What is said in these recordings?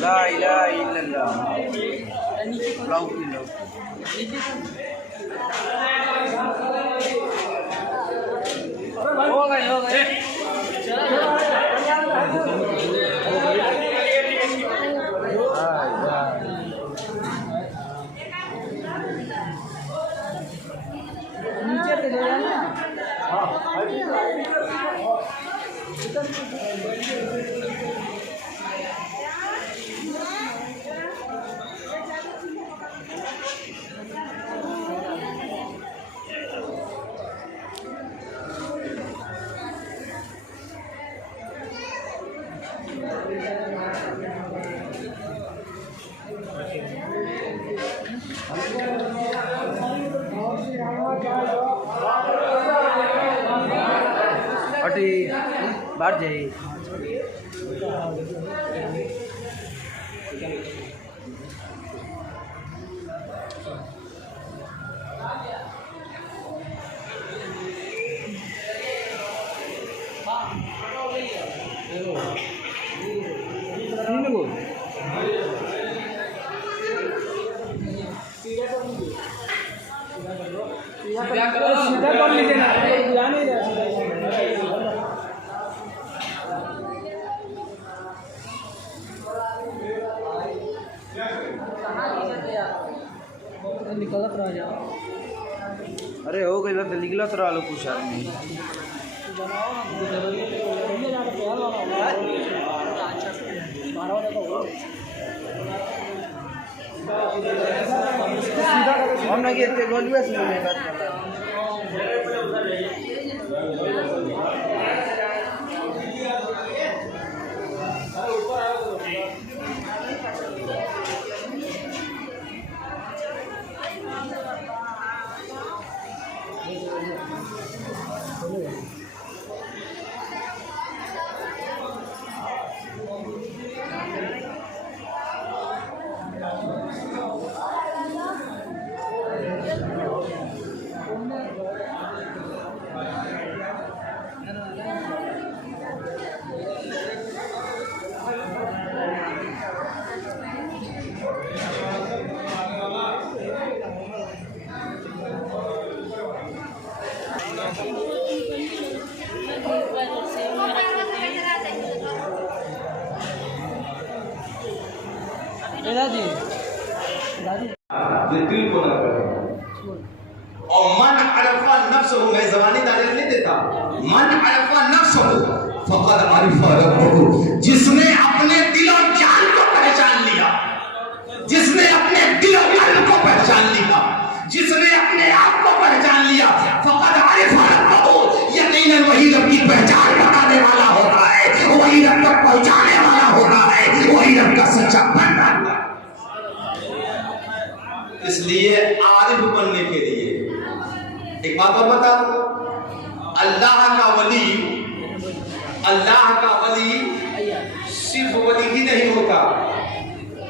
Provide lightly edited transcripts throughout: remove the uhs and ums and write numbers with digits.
لا الہ الا اللہ ہو گئے باہر جائیے ارے ہو گئی تو نکلا تو رہا لو کچھ آدمی ہم نہ کہتے گولوے سے میں بات کر رہا یہ دل کو نہ کرے اور من عرفہ نفسہ میں زبانی تعلیم نہیں دیتا من عرفہ نفسہ فقد عرف ربہ جس نے اپنے دل و جان کو پہچان لیا جس نے اپنے دل و جان کو پہچان لیا جس نے اپنے آپ کو پہچان لیا فقد عرف ربہ یقیناً وہی رب کی پہچان بتانے والا ہوتا ہے وہی رب تک پہنچانے والا ہوتا ہے وہی رب کا سچا بندہ ہوتا ہے اس لیے عارف بننے کے لیے ایک بات اور بتا اللہ کا ولی صرف ولی ہی نہیں ہوتا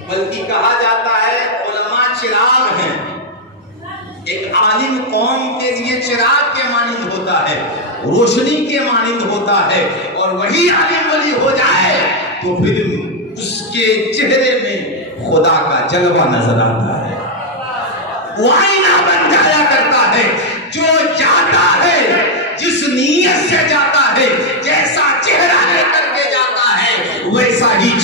بلکہ کہا جاتا ہے علماء چراغ ہیں ایک عالم قوم کے لیے چراغ کے مانند ہوتا ہے روشنی کے مانند ہوتا ہے اور وہی عالم ولی ہو جائے تو پھر اس کے چہرے میں خدا کا جلوہ نظر آتا ہے وہ آئینہ بن جایا کرتا ہے جو جاتا ہے جس نیت سے جاتا ہے جیسا چہرہ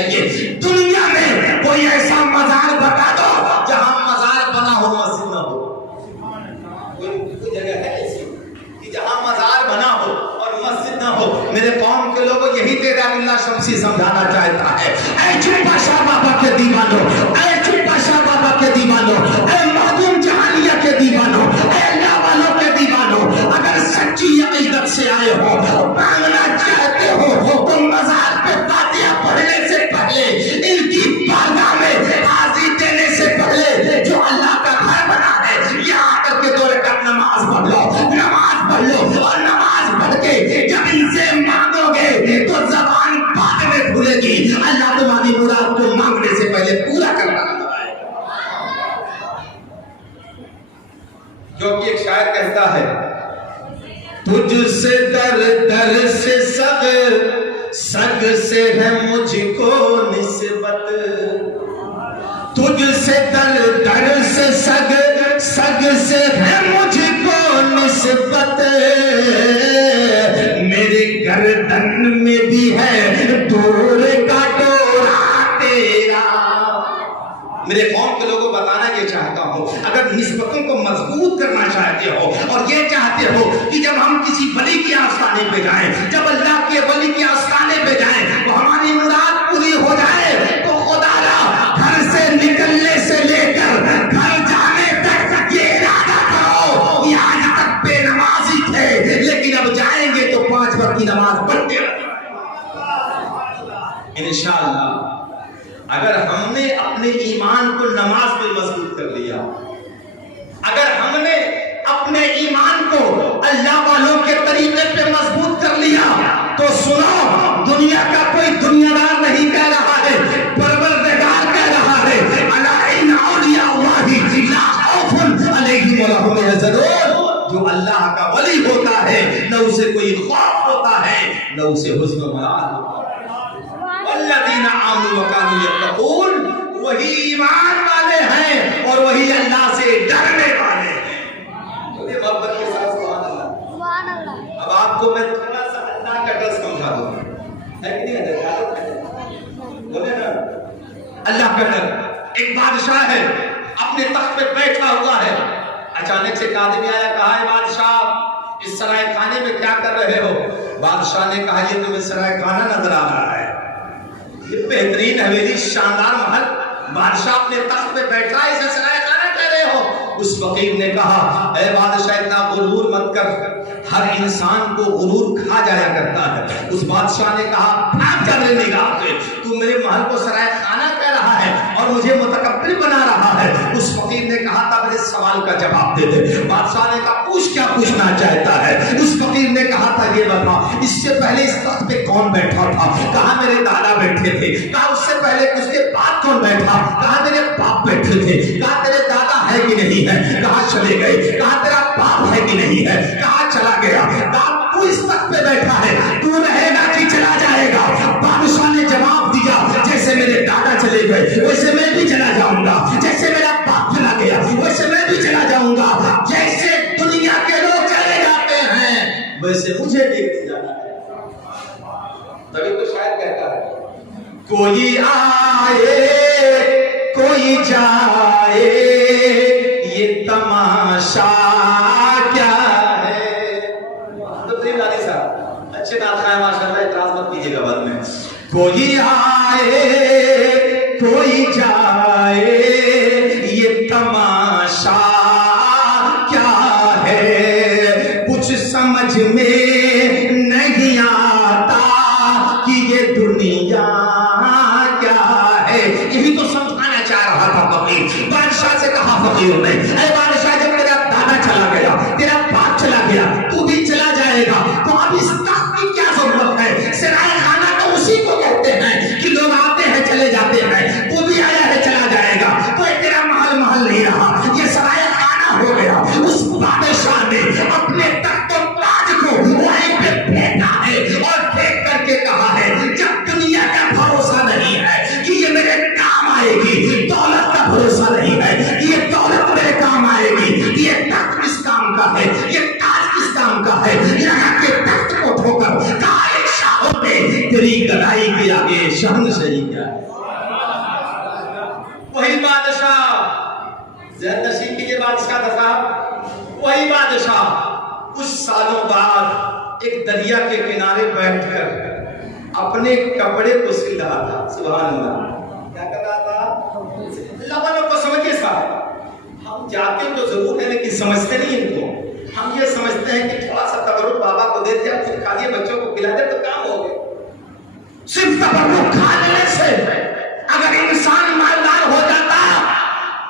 چاہیے دنیا میں کوئی ایسا مزار بتا دو جہاں مزار بنا ہو مسجد نہ ہو. کوئی جگہ ہے ایسی کہ جہاں مزار بنا ہو اور مسجد نہ ہو؟ میرے قوم کے لوگوں یہی تیرا اللہ شمسی سمجھانا چاہتا ہے. اے چپا شاہ بابا کے دیوانوں، اے چپا شاہ بابا کے دیوانوں، اے مخدوم جہانیہ کے دیوانوں، اے اللہ والوں کے دیوانوں، اگر سچی عقیدت سے آئے ہو، مانگنا چاہتے ہو تو مزار پہ فاتحہ پڑھنے سے پہلے، ان کی بارگاہ میں حاضری دینے سے پہلے جو اللہ کا گھر بنا ہے یہاں آ کر کے 2 رکعت نماز پڑھ لو، نماز پڑھ لو. اور نماز پڑھ کے جب ان سے مانگو گے تو زبان بعد میں کھلے گی. اللہ تمہاری مراد کو مانگنے سے پہلے پورا کرنا ہے. جو کہ ایک شاعر کہتا ہے تجھ سے در در سے سگ سگ سے ہے مجھ کو نسبت، تجھ سے در در سے سگ سگ سے ہے مجھ کو نسبت، میرے گردن میں بھی ہے دور کا ڈورا تیرا. میرے قوم کے لوگوں بتانا یہ چاہتا ہوں اگر نسبتوں کو مضبوط کرنا چاہتے ہو اور یہ چاہتے ہو کہ جب ہم کسی ولی کے آستانے پہ جائیں، جب اللہ کے ولی کے آستانے پہ جائیں وہ ہماری مراد پوری ہو جائے، تو خدا را گھر سے نکلنے سے لے کر گھر جانے تک یہ ارادہ کرو کہ آج تک بے نمازی تھے لیکن اب جائیں گے تو 5 وقت کی نماز پڑھتے رہیں. انشاءاللہ اگر ہم نے اپنے ایمان کو نماز پہ مضبوط کر لیا، اگر ہم نے اپنے ایمان کو اللہ والوں کے طریقے پہ مضبوط کر لیا تو سنو، دنیا کا کوئی دنیا دار نہیں کہہ رہا ہے، پروردگار کہہ رہا ہے الا ان اولیاء اللہ لا خوف علیہم ولا هم يحزنون. جو اللہ کا ولی ہوتا ہے نہ اسے کوئی خوف ہوتا ہے نہ اسے حزن و ملال ہوتا ہے. والذین آمنوا وکانوا یتقون، وہی ایمان والے ہیں اور وہی اللہ سے ڈرنے والے ہیں. مجھے محبت کے ساتھ سبحان اللہ. اب آپ کو میں تھوڑا سا اللہ کا ڈر سمجھا دوں، ہے کہ نہیں ہے؟ بولے نا اللہ کا ڈر. ایک بادشاہ ہے اپنے تخت پہ بیٹھا ہوا ہے، اچانک سے ایک آدمی آیا، کہا ہے بادشاہ اس سرائے خانے میں کیا کر رہے ہو؟ بادشاہ نے کہا یہ تمہیں سرائے خانہ نظر آ رہا ہے، یہ بہترین حویلی شاندار محل، بادشاہ اپنے تخت پہ بیٹھا ہے، اسے سرائے خانہ کہہ رہے ہو؟ اس فقیر نے کہا اے بادشاہ اتنا غرور مت کر، ہر انسان کو غرور کھا جایا کرتا ہے. اس بادشاہ نے کہا بھاگ جا میری نگاہ سے، تو میرے محل کو سرائے خانہ کہہ رہا ہے اور مجھے متکبر بنا رہا ہے. اس فقیر نے کہا تھا میرے سوال کا جواب دے دے. بادشاہ نے کہا پوچھ کیا پوچھنا چاہتا ہے؟ اس فقیر نے کہا تھا یہ بتا اس سے پہلے اس تخت پہ کون بیٹھا تھا؟ کہا میرے دادا بیٹھے تھے. کہا اس سے پہلے اس کے بعد کون بیٹھا؟ کہا میرے باپ بیٹھے تھے. کہا تیرے دادا ہے کہ نہیں ہے؟ کہا چلے گئے. کہا تیرا باپ ہے کہ نہیں ہے؟ کہا چلا گیا. کہا تو اس تخت پہ بیٹھا ہے، تو رہے گا کہ چلا جائے گا؟ بادشاہ نے جواب دیا جیسے میرے دادا چلے گئے ویسے میں بھی چلا جاؤں گا، جیسے میرا باپ چلا گیا ویسے میں بھی چلا جاؤں گا، جیسے دنیا کے لوگ چلے جاتے ہیں ویسے مجھے دیکھتے جانا ہے. تبھی تو شاید کہتا ہے کوئی آئے کوئی جائے یہ تماشا کیا ہے. تو تین علی صاحب اچھے نعت خواہ ماشاءاللہ، اعتراض مت کیجیے گا بعد میں. کوئی آئے کوئی جائے یہ تماشا کیا ہے، کچھ سمجھ میں نہیں آتا کہ یہ دنیا کیا ہے. یہی تو سمجھانا چاہ رہا تھا فقیر. بادشاہ سے کہا فقیر نے اے بادشاہ جب میرا دادا چلا گیا، تیرا باپ چلا گیا، تو بھی چلا جائے گا، تو اب اس تخت کی کیا ضرورت ہے؟ سرائے خانہ تو اسی کو کہتے ہیں کہ لوگ آتے ہیں چلے جاتے ہیں، تو بھی آیا ہے چلا جائے گا، تو تیرا محل محل نہیں رہا، یہ سرائے خانہ ہو گیا. اس بادشاہ نے اپنے تخت و تاج کو وہیں پہ پھینکا ہے اور پھینک کر کے کہا ہے جب دنیا کا بھروسہ نہیں ہے کہ یہ میرے کام آئے گی، دولت کا بھروسہ نہیں ہے کہ یہ دولت میرے کام آئے گی، یہ تخت کس کام کا ہے، یہ تاج کس کام کا ہے، یہاں کے تخت کو ٹھو کر کہا ایک شاہوں نے تیری گدائی کے آگے شہنشاہی کیا ہے. بادشاہ ذہن نشین کی یہ بادشاہ تھا صاحب، وہی بادشاہ کچھ سالوں بعد ایک دریا کے کنارے بیٹھ کر اپنے کپڑے کو سل رہا تھا. سبحان اللہ. کیا کر رہا تھا؟ اللہ والوں کو سمجھے صاحب، ہم جاتے تو ضرور ہیں لیکن سمجھتے نہیں ان کو. ہم یہ سمجھتے ہیں کہ تھوڑا سا تبرک بابا کو دے دیا، خود کھا لیے، بچوں کو کھلا دے تو کام ہو گیا. صرف تبرک کھا لینے سے اگر انسان مالدار ہو جاتا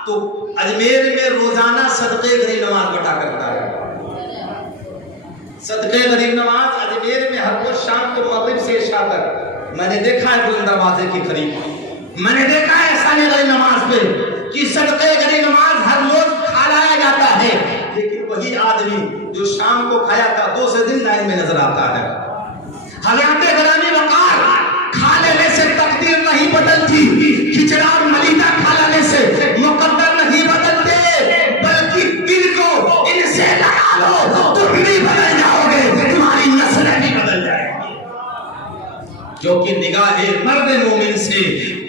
تو اجمیر میں روزانہ صدقے غریب نماز بٹا کرتا ہے. صدقے غریب نماز اجمیر میں ہر روز شام کو مغرب سے عشاء تک. میں نے دیکھا ہے بلند دروازے کے قریب، میں نے دیکھا ہے سالے غریب نماز پہ کہ صدقے غریب نماز ہر روز کھلایا جاتا ہے، لیکن وہی آدمی جو شام کو کھایا تھا دوسرے دن لائن میں نظر آتا ہے. حضرت غلامی وقار کھا لینے سے تقدیر نہیں بدلتی، کھچڑا اور ملیدہ کھا لینے سے مقدر نہیں بدلتے، بلکہ دل کو ان سے لگا لو، تم بھی بدل جاؤ گے، تمہاری نسلیں بھی بدل جائیں گی. جو کہ نگاہ مرد مومن سے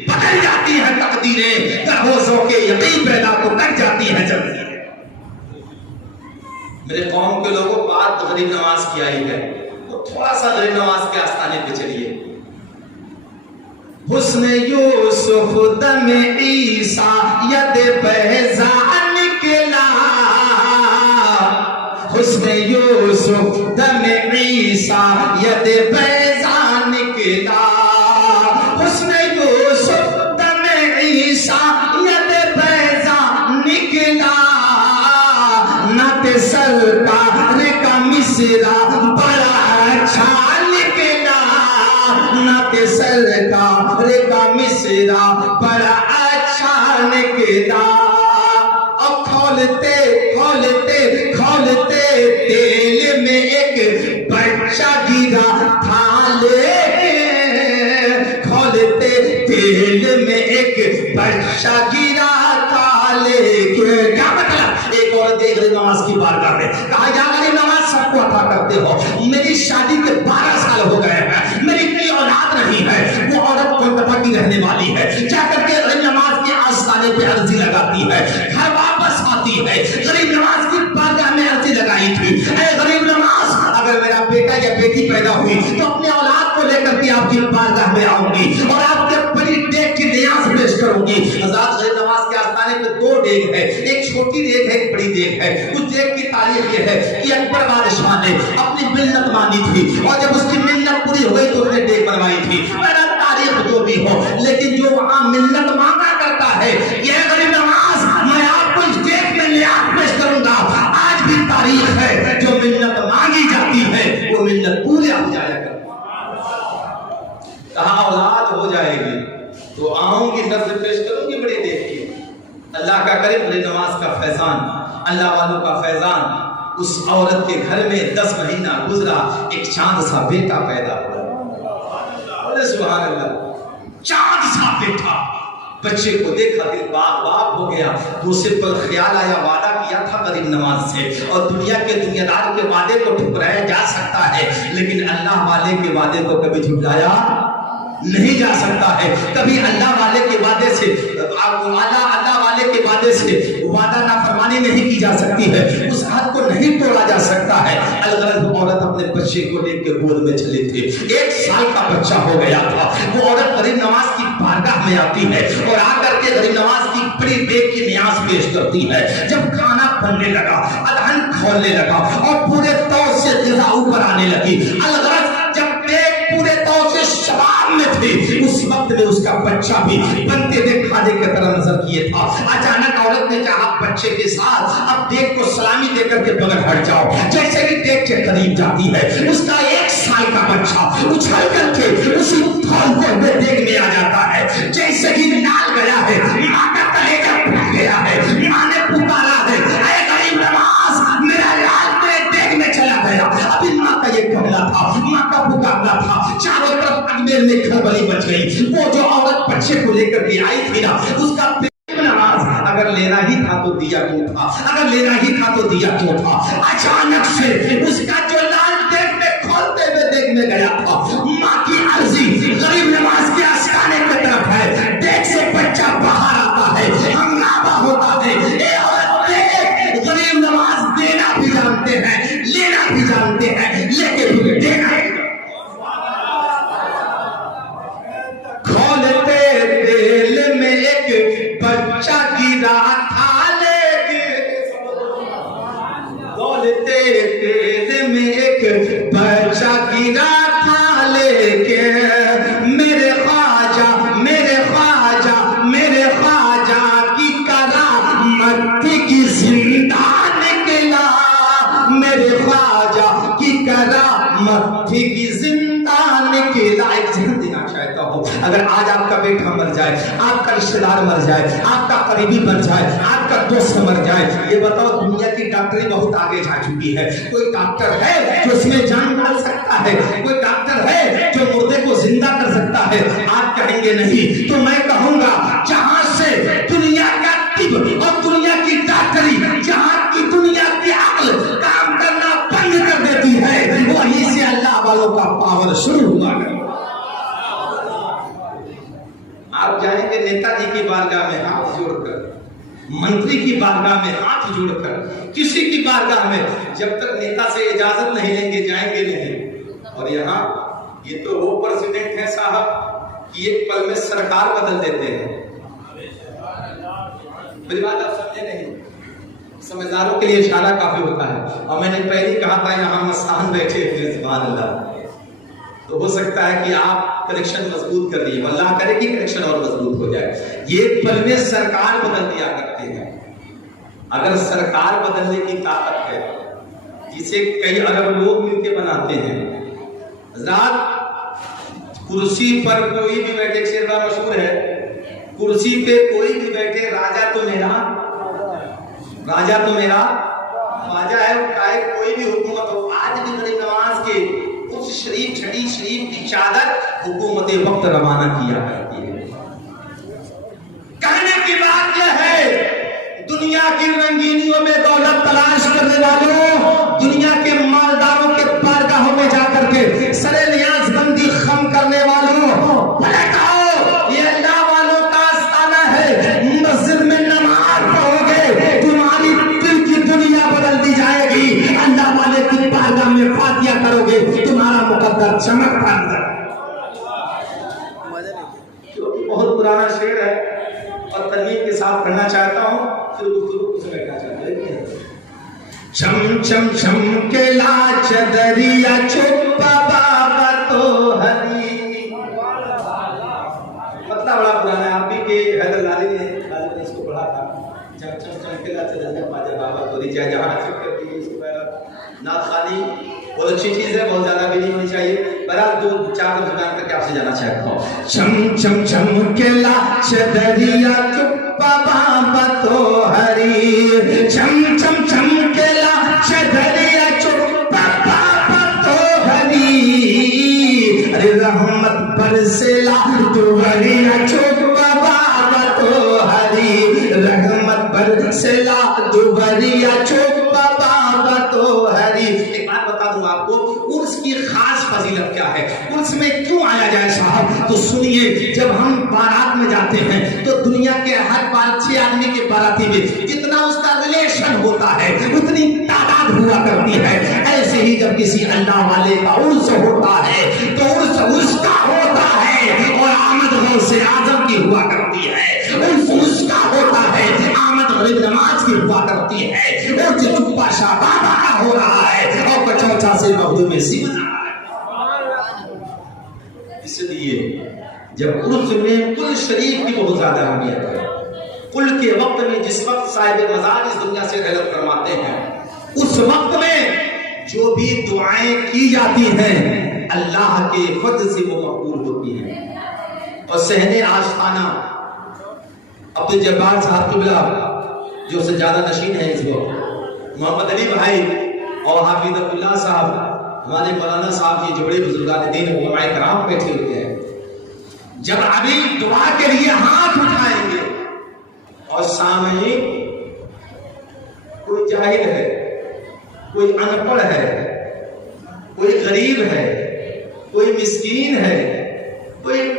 بدل جاتی ہے تقدیریں، دروازوں کے یقین پیدا تو کر جاتی ہے جلدی. میرے قوم کے لوگوں بات غریب نماز کی آئی ہے، تو تھوڑا سا غریب نماز کے آستانے پہ چلیے. حسن یوسف دم عیسیٰ ید بیضا نکلا، حسن یوسف دم عیسیٰ ید بیضا نکلا، حسن یوسف دم عیسیٰ ید بیضا نکلا، نعت سرکار کا مصرع بڑا اچھا نکلا، نعت سرکار کا مصرع بڑا اچھا نکلا. اب کھولتے کھولتے کھولتے تیل میں ایک بچہ گرا تھا، کھولتے تیل میں ایک بچہ گرا تھا. کیا مطلب؟ ایک عورت دیکھ رہی نماز کی بارگاہ میں، کہا یا غریب نماز سب کو عطا کرتے ہو، میری شادی کے 12 سال ہو گئے ہیں، میری کوئی اولاد نہیں ہے. وہ عورت کولکتہ کی رہنے والی ہے، جا کر کے غریب نماز کے آستانے پہ عرضی لگاتی ہے، گھر واپس آتی ہے، غریب نماز کی بارگاہ میں عرضی لگائی تھی، اے غریب نماز اگر میرا بیٹا یا بیٹی پیدا ہوئی تو اپنے اولاد کو لے کر کے آپ کی بارگاہ میں آؤں گی اور آپ کے بڑی ڈیگ کی نیاز پیش کروں گی. حضرات غریب نماز کے آستانے پہ 2 ڈیگ ہے، ایک چھوٹی ڈیگ ہے، ایک بڑی ڈیگ ہے. اس ڈیگ کی تاریخ یہ ہے کہ اکبر بادشاہ نے اپنی منت مانی تھی اور جب اس کی منت پوری ہو گئی تو اس نے ڈیگ بنوائی تھی. میرا تاریخ جو بھی ہو، لیکن جو وہاں منت مانگا کرتا ہے یہ غریب نماز میں آپ کو اس ڈیگ میں نیاز پیش کروں گا. آج بھی تاریخ ہے، جو منت مانگی جاتی ہے وہ منت پورے ہو جایا کرتی. کہاں اولاد ہو جائے گی تو آؤں گی، نظر پیش کروں گی بڑی ڈیگ کی. اللہ کا کریم غریب نماز کا فیضان، اللہ والوں کا فیضان. اس عورت کے گھر میں 10 مہینہ گزرا، ایک چاند سا بیٹا پیدا ہوا. بولے سبحان اللہ. چاند سا بیٹا، بچے کو دیکھا دل باغ باغ ہو گیا. دوسرے پل خیال آیا وعدہ کیا تھا غریب نماز سے، اور دنیا کے دنیا دار کے وعدے کو ٹھکرایا جا سکتا ہے لیکن اللہ والے کے وعدے کو کبھی جھٹلایا نہیں جا سکتا ہے. کبھی اللہ والے کے وعدے سے اللہ والے کے وعدے سے وعدہ نافرمانی نہیں کی جا سکتی ہے، اس حد کو نہیں توڑا جا سکتا ہے. الغرض عورت اپنے بچے کو لے کے گود میں چلی تھی، 1 سال کا بچہ ہو گیا تھا. وہ عورت غریب نماز کی بارگاہ میں آتی ہے اور آ کر کے غریب نماز کی بڑی ڈیگ کی نیاز پیش کرتی ہے. جب کھانا بننے لگا، ادھن کھولنے لگا اور پورے طور سے غذا اوپر آنے لگی. الغرض جب ڈیگ پورے طور سے شباب میں تھی، اس وقت میں اس کا بچہ بھی بنتے ہوئے کھانے کی طرح نظر کیے تھا. اچانک عورت نے چاہا بچے کے ساتھ اب ڈیگ کو سلامی دے کر کے بغیر ہٹ جاؤ. جیسے ہی ڈیگ کے قریب جاتی ہے، اس کا 1 سال کا بچہ اچھل کر کے اسی کھولتے ہوئے ڈیگ میں آ جاتا ہے. جیسے ہی نال گیا ہے، ماں کا کلیجہ پھٹ گیا ہے. ماں نے پکارا ہے، اے غریب نواز، میرا لال میرے ڈیگ میں چلا گیا. ابھی ماں کا یہ کہنا تھا، ماں کا پکارنا تھا. چاروں طرف اجمیر میں کھلبلی مچ گئی. وہ جو عورت بچے کو لے کر کے آئی تھی نا، اس کا نماز اگر لینا ہی تھا تو دیا کیوں تھا، اگر لینا ہی تھا تو دیا کیوں تھا. اچانک سے اس کا جو لال ڈیگ میں کھولتے ہوئے ڈیگ میں گیا تھا. ماں کی عرضی غریب نواز کے آستانے کی طرف ہے، ڈیگ سے بچہ باہر آتا ہے. آج آپ کا بیٹا مر جائے, آپ کا رشتہ دار مر جائے, آپ کا قریبی مر جائے, آپ کا دوست مر جائے, یہ بتاؤ دنیا کی ڈاکٹری بہت آگے جا چکی ہے. کوئی ڈاکٹر ہے جو اس میں جان ڈال سکتا ہے؟ کوئی ڈاکٹر ہے جو مردے کو زندہ کر سکتا ہے؟ آپ کہیں گے نہیں. تو میں کہوں گا جہاں سے دنیا کا طب اور دنیا کی ڈاکٹری, جہاں کی دنیا کی عقل کام کرنا بند کر دیتی ہے, وہیں سے اللہ والوں کا پاور شروع ہوا ہے. آپ جائیں گے نیتا جی کی بارگاہ میں ہاتھ جوڑ کر, منتری کی بارگاہ میں ہاتھ جوڑ کر, کسی کی بارگاہ میں, جب تک نیتا سے اجازت نہیں لیں گے جائیں گے نہیں. اور یہاں یہ تو وہ پریزیڈنٹ ہے صاحب کہ ایک پل میں سرکار بدل دیتے ہیں. میری بات آپ سمجھے نہیں؟ سمجھداروں کے لیے اشارہ کافی ہوتا ہے. اور میں نے پہلے کہا تھا یہاں مستان بیٹھے ہوئے سبحان اللہ, تو ہو سکتا ہے کہ آپ کنیکشن مضبوط کر دیے, اللہ کرے کہ کنیکشن اور مضبوط ہو جائے. یہ ایک پل میں سرکار بدل دیا کرتے ہیں. اگر سرکار بدلنے کی طاقت ہے جسے کئی ارب لوگ مل کے بناتے ہیں, رات کرسی پر کوئی بھی بیٹھے, شیروا مشہور ہے, کرسی پہ کوئی بھی بیٹھے, راجا تو میرا, راجا تو میرا خواجہ ہے, چاہے کوئی بھی حکومت ہو. آج بھی بڑی نماز کے اس شریف چھڑی شریف کی چادر حکومت وقت روانہ کیا کرتی ہے. کہنے کی بات یہ ہے دنیا کی رنگینیوں میں دولت تلاش کرنے والوں, دنیا کے مالداروں کے بارگاہوں میں جا کر کے سرے نیاز بندی خم کرنے والوں, پلٹ آؤ, یہ اللہ والوں کا آستانہ ہے. مسجد میں نماز پڑھو گے تمہاری دل کی دنیا بدل دی جائے گی. اللہ والے کی بارگاہ میں فاتحہ کرو گے تمہارا مقدر چمکتا نظر. بہت پرانا شعر ہے اور ترمیم کے ساتھ پڑھنا چاہتا ہوں, پھر گفتگو کو سمیٹنا چاہتا ہوں. چم چم چم کے لاچ دریا چھپا بابا تو ہری. مطلب بڑا پرانا ہے, آپ بھی کہ حیدر لالی نے اس کو پڑھا تھا. چم چم چم کے لاچ دریا پاجا بابا تو ہری, چاہے جہاں فکر کی اس کو نعت خوانی بہت اچھی چیز ہے, بہت زیادہ بھی نہیں ہونی چاہیے. بہرحال 2-4 بیان کر کے آپ سے جانا چاہتا ہوں. چم چم چم کے لاچ دریا چھپا بابا تو ہری, چم چم چم کے لاچ دریا چھپا بابا تو ہری, ارے رحمت برسلا تو دریا چھپا بابا تو ہری, رحمت برسلا تو دریا چھپا بابا تو ہری. ایک بات بتا دوں آپ کو, عرس کی خاص فضیلت کیا ہے, عرس میں کیوں آیا جائے صاحب؟ تو سنیے, جب ہم بارات میں جاتے ہیں تو دنیا کے ہر 5-6 آدمی کے باراتی میں جتنا اس کا ریلیشن ہوتا ہے اتنی تعداد ہوا کرتی ہے. ایسے ہی جب کسی اللہ والے کا عرس ہوتا ہے تو عرس اس کا ہوتا ہے اور آمد غوث اعظم کی ہوا کرتی ہے. عرس اس کا ہوتا ہے, آمد غریب نماز کی ہوا کرتی ہے. عرس چپا شاہ بابا کا ہو رہا ہے اور کچوچا سے مخدوم سی بنا رہا ہے. اس لیے جب عرس میں کل شریف کی بہت زیادہ اہمیت ہے. کل کے وقت میں جس وقت صاحب مزار اس دنیا سے رحلت فرماتے ہیں, اس وقت میں جو بھی دعائیں کی جاتی ہیں اللہ کے فضل سے وہ مقبول ہوتی ہیں. اور صحن آشتانہ عبد الجبار صاحب قبلہ جو سجادہ نشین ہے اس وقت, محمد علی بھائی اور حافظ اللہ صاحب, ہمارے مولانا صاحب, یہ جو بڑے بزرگان دین علماء کرام بیٹھے ہوتے ہیں, جب ابھی دعا کے لیے ہاتھ اٹھائیں گے اور سامنے کوئی جاہل ہے, کوئی ان پڑھ ہے, کوئی غریب ہے, کوئی مسکین ہے, کوئی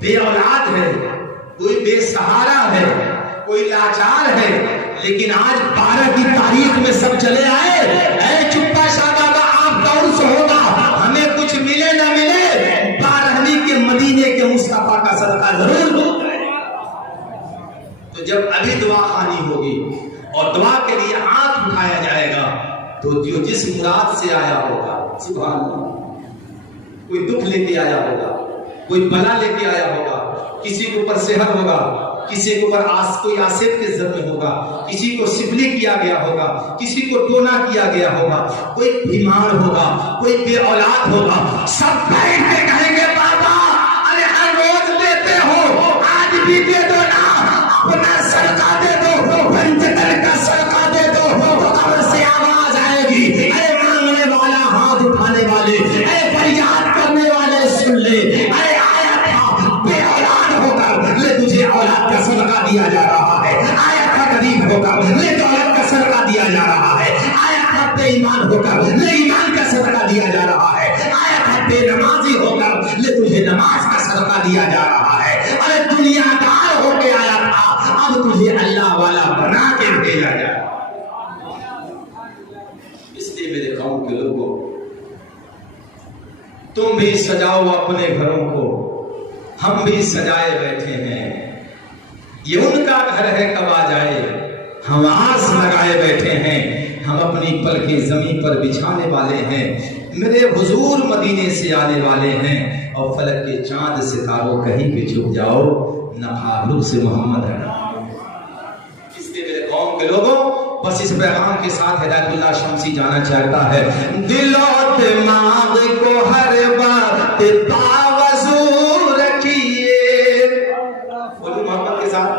بے اولاد ہے, کوئی بے سہارا ہے, کوئی لاچار ہے, لیکن آج 12 کی تاریخ میں سب چلے آئے, اے چپا شاہ بابا آپ کا عرس ہوگا, ہمیں کچھ ملے نہ ملے 12ویں کے مدینے کے مصطفیٰ کا صدقہ ضرور مل جائے. تو جب ابھی دعا خوانی ہوگی اور دعا کے لیے ہاتھ اٹھایا جائے گا تو جو جس مراد سے آیا ہوگا, سبحان اللہ, کوئی دکھ لے کے آیا ہوگا, کوئی بلا لے کے آیا ہوگا, کسی کے اوپر سحر ہوگا, کسی کے اوپر کوئی آصف کے ذمہ ہوگا, کسی کو سفلی کیا گیا ہوگا, کسی کو ٹونا کیا گیا ہوگا, کوئی بیمار ہوگا, کوئی بے اولاد ہوگا, سب بیٹھ کے کہیں گے بابا ارے ہر روز لیتے ہو صدقہ دیا جا رہا ہے، آیا تھا غریب ہو کر لے دولت کا صدقہ دیا جا رہا ہے، آیا تھا بے ایمان ہو کر لے ایمان کا صدقہ دیا جا رہا ہے، آیا تھا بے نمازی ہو کر لے تجھے نماز کا صدقہ دیا جا رہا ہے، ارے دنیا دار ہو کے آیا تھا، اب تجھے اللہ والا بنا کے بھیجا جا رہا ہے۔ اس لیے میرے قوم کے لوگوں، تم بھی سجاؤ اپنے گھروں کو، ہم بھی سجائے بیٹھے ہیں، یہ ان کا گھر ہے کب آ جائے، ہم آس لگائے بیٹھے ہیں، ہم اپنی پلکیں زمین پر بچھانے والے ہیں، میرے حضور مدینے سے آنے والے ہیں، اور فلک کے چاند ستاروں کہیں پہ چھپ جاؤ، نہ آبرو سے محمد ہے۔ اس لیے میرے قوم کے لوگوں، بس اس پیغام کے ساتھ ہدایت اللہ شمسی جانا چاہتا ہے، دل و دماغ کو ہر وقت باوضو رکھیے، بولو محمد کے ساتھ۔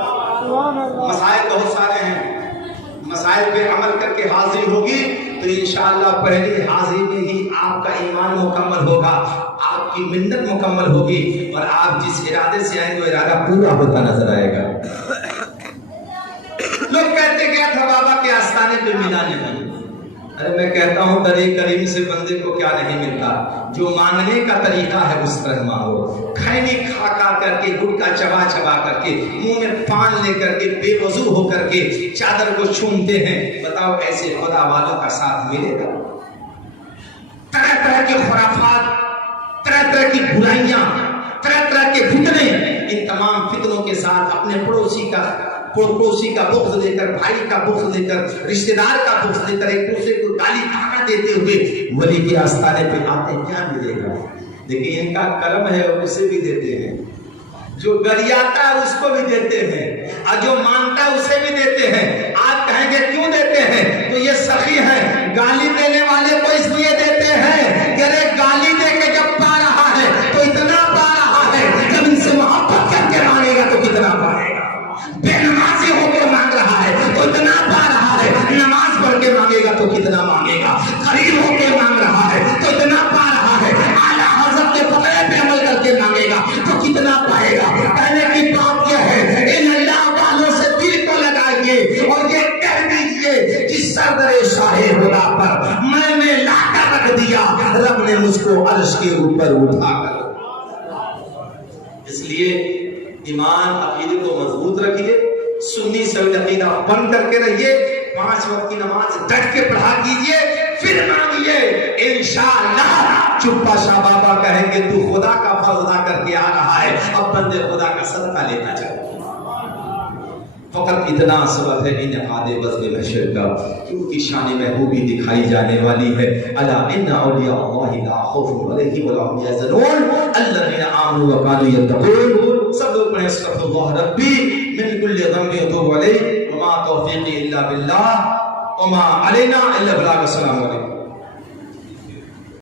مسائل بہت سارے ہیں، مسائل پہ عمل کر کے حاضری ہوگی تو انشاءاللہ پہلی حاضری میں ہی آپ کا ایمان مکمل ہوگا، آپ کی منت مکمل ہوگی، اور آپ جس ارادے سے آئیں وہ ارادہ پورا ہوتا نظر آئے گا۔ لوگ کہتے کیا تھا بابا کے آستانے پہ ملا نہیں، ارے میں کہتا ہوں در کریم سے بندے کو کیا نہیں ملتا، جو مانگنے کا طریقہ ہے اس طرح مانگو، کھینی کھا کھا کر کے، گٹکا چبا چبا کر کے، منہ میں پان لے کر کے، بے وضو ہو کر کے چادر کو چومتے ہیں، بتاؤ ایسے خدا والوں کا ساتھ ملے گا؟ طرح طرح کے خرافات، طرح طرح کی برائیاں، طرح طرح کے فتنے، ان تمام فتنوں کے ساتھ اپنے پڑوسی کا بغض لے کر، بھائی کا بغض لے کر، رشتہ دار کا بغض لے کر، ایک دوسرے کو گالی کھانا دیتے ہوئے ولی کے آستانے پہ آتے، کیا ملے گا؟ لیکن ان کا کرم ہے، اسے بھی دیتے ہیں، جو گریاتا ہے اس کو بھی دیتے ہیں، اور جو مانتا ہے اسے بھی دیتے ہیں۔ آپ کہیں گے کیوں دیتے ہیں؟ تو یہ سخی ہے، گالی دینے والے کو اس لیے دیتے ہیں کہ ارے گالی دے کے جب پا رہا ہے تو اتنا پا رہا ہے، جب ان سے محبت کر کے مانگے گا تو کتنا پائے گا، بے نمازی ہو کے مانگ رہا ہے تو اتنا پا رہا ہے، نماز پڑھ کے مانگے گا تو کتنا مانگے گا، قریب ہو کے مانگ رہا ہے تو اتنا پا رہا ہے، اعلیٰ حضرت کے فتوے پہ عمل کر کے مانگے گا تو کتنا پائے گا۔ کہنے کی بات یہ ہے، ان اللہ والوں سے دل کو لگائیے اور یہ کہہ دیجیے کہ سردر شاہ ہدا پر میں نے لا کر رکھ دیا، رب نے مجھ کو عرش کے اوپر اٹھا کر۔ اس لیے ایمان عقیدے کو مضبوط رکھیے، سنی سوی عقیدہ بن کر کے رہیے، 5 وقت کی نماز ڈٹ کے پڑھا کیجیے، پھر مانگیے، انشاءاللہ چپا شاہ بابا کہیں گے تو خدا کا فرض ادا کر کے آ رہا ہے، اب بندے خدا کا صدقہ لینا چاہیے۔ فقط اتنا سبب ہے انعقاد بزم محشر کا، کیونکہ شان محبوبی دکھائی جانے والی ہے۔ الا ان اولیاء اللہ لا خوف علیہم ولا هم يحزنون الذين آمنوا وكانوا يتقون۔ سب لوگ پڑھیں استغفر اللہ ربی من کل ذنب واتوب الیہ وما توفیقی الا باللہ وما علینا الا البلاغ۔ السلام علیکم۔